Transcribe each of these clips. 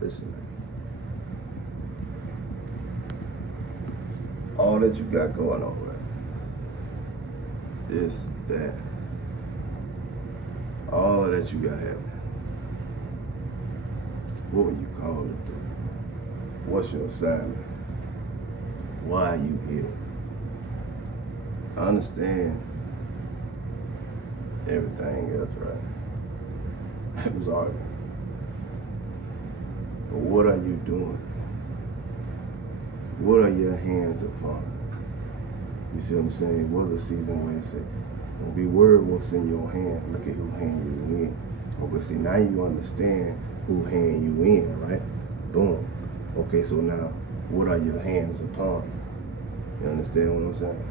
Listen, man. All that you got going on, right? This, that, all of that you got happening. What would you call it, dude? What's your assignment? Why are you here? I understand everything else, right? It was arguing. But what are you doing? What are your hands upon? You see what I'm saying? It was a season where it said, don't be worried what's in your hand. Look at who hand you in. Okay, see, now you understand who hand you in, right? Boom. Okay, so now, what are your hands upon? You understand what I'm saying?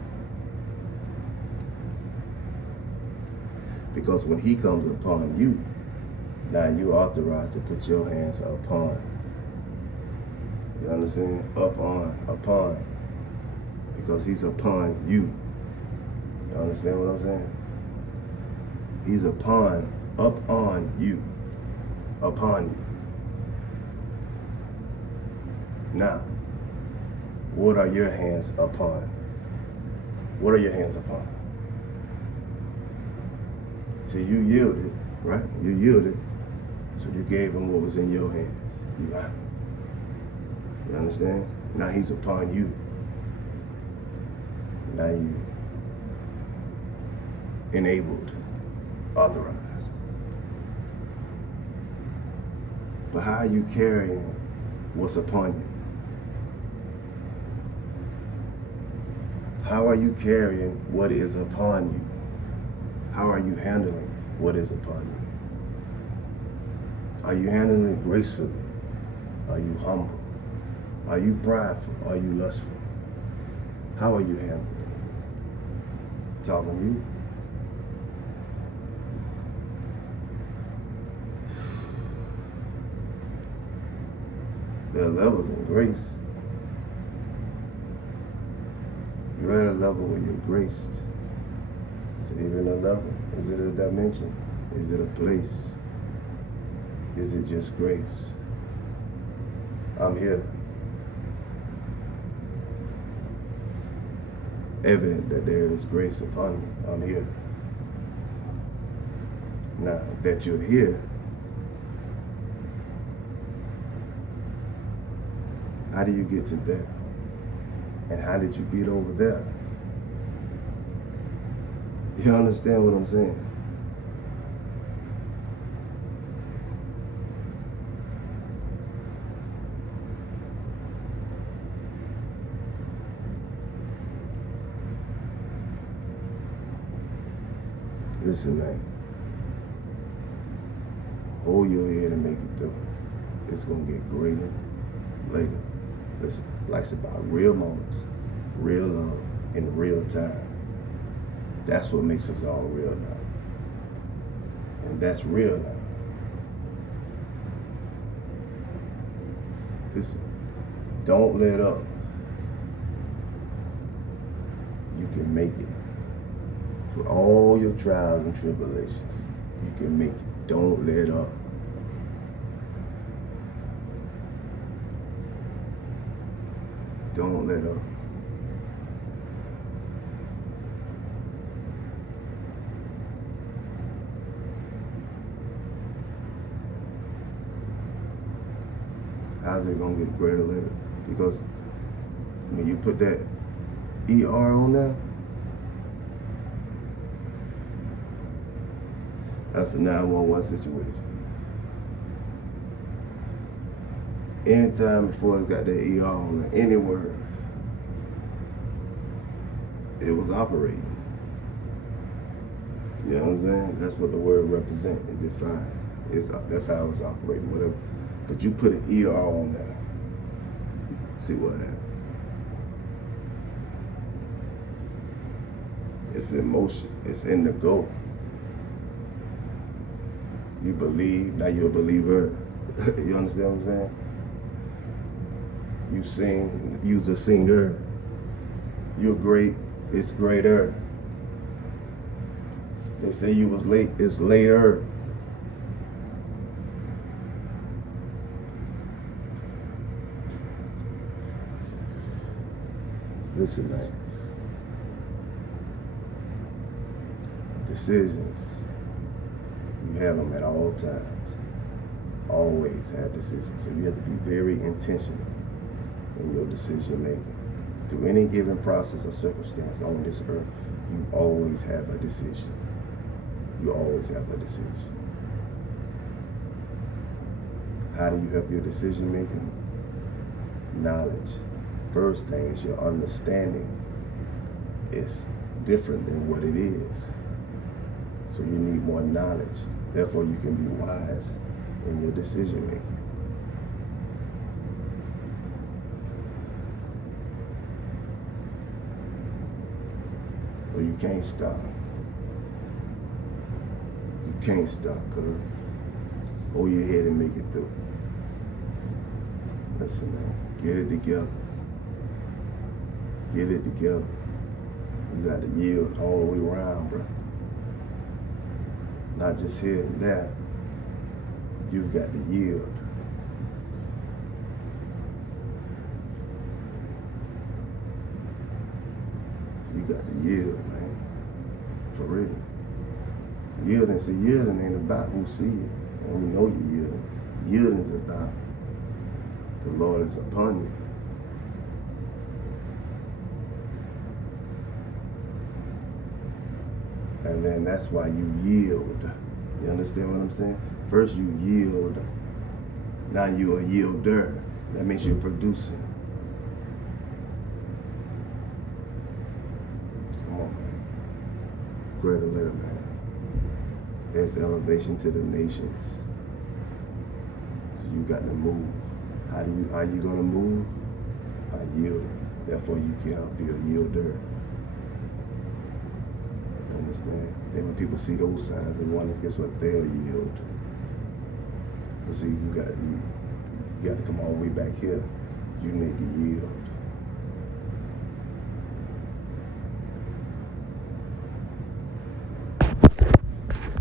Because when he comes upon you, now you're authorized to put your hands upon. You understand? Upon. Because he's upon you. You understand what I'm saying? He's up on you. Upon you. Now, what are your hands upon? What are your hands upon? See, you yielded, right? You yielded, so you gave him what was in your hands. You understand? Now he's upon you. Now you enabled, authorized. But how are you carrying what's upon you? How are you carrying what is upon you? How are you handling what is upon you? Are you handling it gracefully? Are you humble? Are you prideful? Are you lustful? How are you handling it? Talking to you? There are levels in grace. You're at a level where you're graced. Is it even a level? Is it a dimension? Is it a place? Is it just grace? I'm here. Evident that there is grace upon me. I'm here. Now that you're here, how do you get to there? And how did you get over there? You understand what I'm saying? Listen, man. Hold your head and make it through. It's going to get greater later. Listen, life's about real moments, real love, in real time. That's what makes us all real now. And that's real now. Listen, don't let up. You can make it. For all your trials and tribulations, you can make it. Don't let up. Don't let up. How's it gonna get greater later? Because when you put that ER on there, that's a 911 situation. Anytime before it got that ER on it, any word, it was operating. You know what I'm saying? That's what the word represents. It defines. That's how it was operating, whatever. But you put an ER on there. See what happens. It's in motion. It's in the go. You believe, now you're a believer. You understand what I'm saying? You sing, you's a singer. You're great, it's greater. They say you was late, it's later. Listen, man. Decisions, you have them at all times. Always have decisions. So you have to be very intentional in your decision making. Through any given process or circumstance on this earth, you always have a decision. You always have a decision. How do you help your decision making? Knowledge. First thing is your understanding is different than what it is. So you need more knowledge. Therefore, you can be wise in your decision making. So you can't stop. You can't stop, cuz. Hold your head and make it through. Listen, man. Get it together. Get it together. You got to yield all the way around, bro. Not just here and there. You've got to yield. You got to yield, man. For real. Yielding ain't about who see it and who know you yielding. Yielding is about the Lord is upon you. And then that's why you yield. You understand what I'm saying? First you yield. Now you're a yielder. That means you're producing. Come on, man. Greater letter, man. There's elevation to the nations. So you got to move. How you gonna move? By yielding. Therefore you can't be a yielder. Understand? Then when people see those signs and wonders, guess what? They'll yield. But see, you got to come all the way back here. You need to yield.